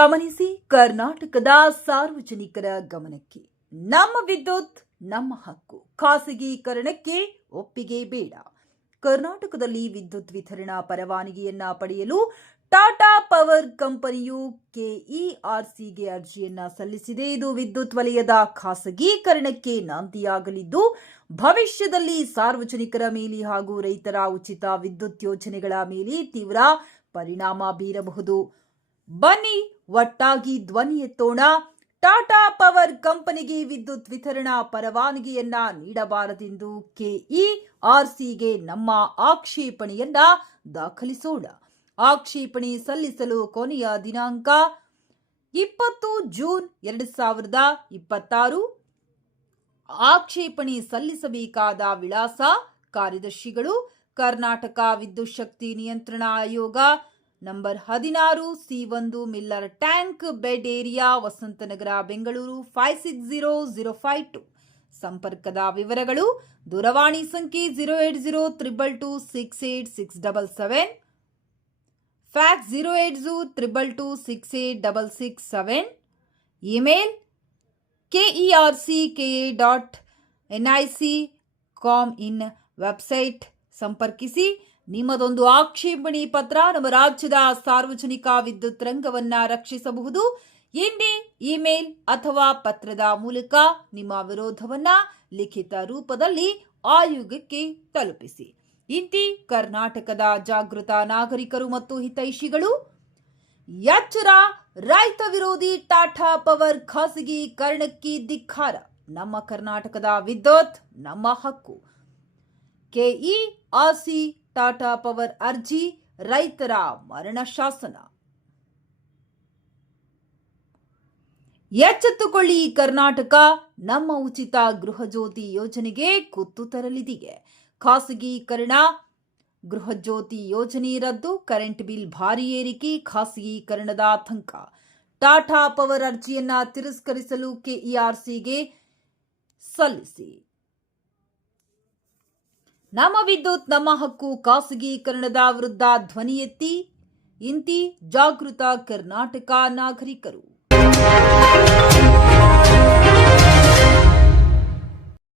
ಗಮನಿಸಿ, ಕರ್ನಾಟಕದ ಸಾರ್ವಜನಿಕರ ಗಮನಕ್ಕೆ. ನಮ್ಮ ವಿದ್ಯುತ್ ನಮ್ಮ ಹಕ್ಕು, ಖಾಸಗೀಕರಣಕ್ಕೆ ಒಪ್ಪಿಗೆ ಬೇಡ. ಕರ್ನಾಟಕದಲ್ಲಿ ವಿದ್ಯುತ್ ವಿತರಣಾ ಪರವಾನಗಿಯನ್ನ ಪಡೆಯಲು ಟಾಟಾ ಪವರ್ ಕಂಪನಿಯು ಕೆಇಆರ್ಸಿಗೆ ಅರ್ಜಿಯನ್ನ ಸಲ್ಲಿಸಿದೆ. ಇದು ವಿದ್ಯುತ್ ವಲಯದ ಖಾಸಗೀಕರಣಕ್ಕೆ ನಾಂದಿಯಾಗಲಿದ್ದು, ಭವಿಷ್ಯದಲ್ಲಿ ಸಾರ್ವಜನಿಕರ ಮೇಲೆ ಹಾಗೂ ರೈತರ ಉಚಿತ ವಿದ್ಯುತ್ ಯೋಜನೆಗಳ ಮೇಲೆ ತೀವ್ರ ಪರಿಣಾಮ ಬೀರಬಹುದು. ಬನ್ನಿ ಒಟ್ಟಾಗಿ ಧ್ವನಿ ಎತ್ತೋಣ. ಟಾಟಾ ಪವರ್ ಕಂಪನಿಗೆ ವಿದ್ಯುತ್ ವಿತರಣಾ ಪರವಾನಗಿಯನ್ನ ನೀಡಬಾರದೆಂದು ಕೆಇಆರ್ಸಿಗೆ ನಮ್ಮ ಆಕ್ಷೇಪಣೆಯನ್ನ ದಾಖಲಿಸೋಣ. ಆಕ್ಷೇಪಣೆ ಸಲ್ಲಿಸಲು ಕೊನೆಯ ದಿನಾಂಕ 20 ಜೂನ್ 2026. ಆಕ್ಷೇಪಣೆ ಸಲ್ಲಿಸಬೇಕಾದ ವಿಳಾಸ: ಕಾರ್ಯದರ್ಶಿಗಳು, ಕರ್ನಾಟಕ ವಿದ್ಯುತ್ ಶಕ್ತಿ ನಿಯಂತ್ರಣ ಆಯೋಗ, number 16, C1 Miller tank bed area, Vasanth Nagar, Bengaluru 560052. ಸಂಪರ್ಕದ ವಿವರಗಳು: ದೂರವಾಣಿ ಸಂಖ್ಯೆ 08022268677, ಫ್ಯಾಕ್ಸ್ 08022268667, ಇಮೇಲ್ kerck.nic.com, ಇನ್ ವೆಬ್ಸೈಟ್ ಸಂಪರ್ಕಿಸಿ. ನಿಮ್ಮದೊಂದು ಆಕ್ಷೇಪಣೆ ಪತ್ರ ನಮ್ಮ ರಾಜ್ಯದ ಸಾರ್ವಜನಿಕ ವಿದ್ಯುತ್ ರಂಗವನ್ನ ರಕ್ಷಿಸಬಹುದು. ಎಂದೇ ಇಮೇಲ್ ಅಥವಾ ಪತ್ರದ ಮೂಲಕ ನಿಮ್ಮ ವಿರೋಧವನ್ನ ಲಿಖಿತ ರೂಪದಲ್ಲಿ ಆಯೋಗಕ್ಕೆ ತಲುಪಿಸಿ. ಇಂತಿ ಕರ್ನಾಟಕದ ಜಾಗೃತ ನಾಗರಿಕರು ಮತ್ತು ಹಿತೈಷಿಗಳು, ಎಚ್ಚರ! ರೈತ ವಿರೋಧಿ ಟಾಟಾ ಪವರ್ ಖಾಸಗೀಕರಣಕ್ಕೆ ಧಿಕ್ಕಾರ. ನಮ್ಮ ಕರ್ನಾಟಕದ ವಿದ್ಯುತ್ ನಮ್ಮ ಹಕ್ಕು. ಕೆಇಆರ್ಸಿ ಟಾಟಾ ಪವರ್ ಅರ್ಜಿ, ರೈತರ ಮರಣ ಶಾಸನ. ಎಚ್ಚೆತ್ತುಕೊಳ್ಳಿ, ಕರ್ನಾಟಕ ನಮ್ಮ ಉಚಿತ ಗೃಹಜ್ಯೋತಿ ಯೋಜನೆಗೆ ಕುತ್ತು ತರಲಿದೆ. ಖಾಸಗೀಕರಣ, ಗೃಹಜ್ಯೋತಿ ಯೋಜನೆ ರದ್ದು, ಕರೆಂಟ್ ಬಿಲ್ ಭಾರಿ ಏರಿಕೆ, ಖಾಸಗೀಕರಣದ ಆತಂಕ. ಟಾಟಾ ಪವರ್ ಅರ್ಜಿಯನ್ನ ತಿರಸ್ಕರಿಸಲು ಕೆಇಆರ್ಸಿಗೆ ಸಲ್ಲಿಸಿ. ನಮ್ಮ ವಿದ್ಯುತ್ ನಮ್ಮ ಹಕ್ಕು, ಖಾಸಗೀಕರಣದ ವಿರುದ್ಧ ಧ್ವನಿ ಎತ್ತಿ. ಇಂತಿ ಜಾಗೃತ ಕರ್ನಾಟಕ ನಾಗರಿಕರು.